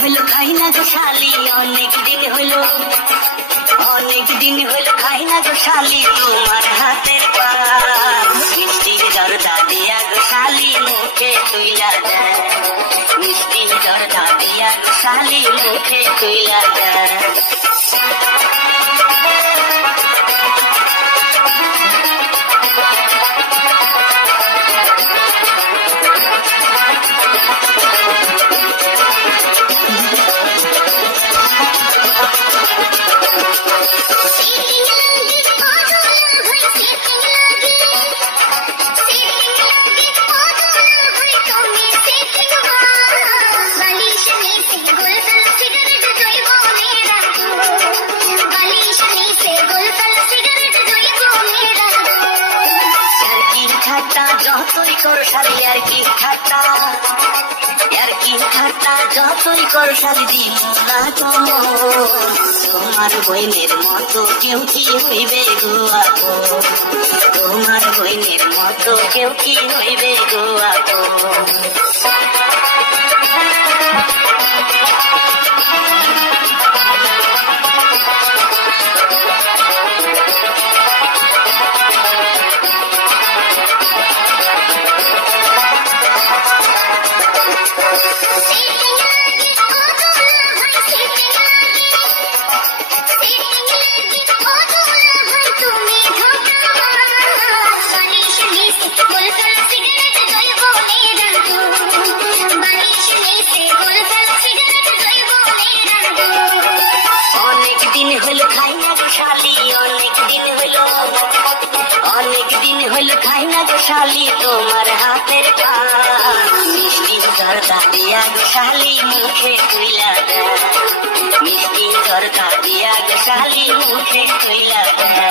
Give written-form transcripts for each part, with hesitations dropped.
হলো খাই না গো শালি, অনেক দিন হলো খাই না গো শালি তোমার হাতের পান। মিষ্টির জর্দা দিয়া গো শালি মুখে তুইলা দেয়, মিষ্টির জর্দা দিয়া গো শালি মুখে তুইলা দেয়। যতই করো শালি আর কি ঠাট্টা, যতই করো শালি দিন না তোমার বইনের মতো কেউ কি হইবে গো আপন, তোমার বইনের মতো কেউ কি হইবে গো আপন। অনেক দিন হলো খাই না গো শালি তোমার হাতের পান। মিষ্টি জর্দা দিয়া গো শালি মুখে তুইলা দেয়, মিষ্টি জর্দা দিয়া গো শালি মুখে তুইলা দেয়।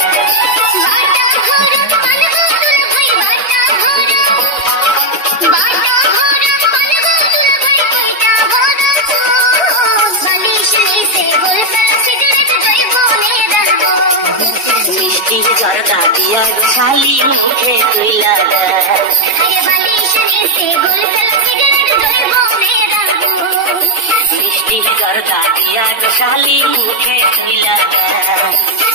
মিষ্টি জর্দা দিয়া গো শালি মুখে তুইলা দেয়, মিষ্টি জর্দা দিয়া গো শালি মুখে তুইলা দেয়।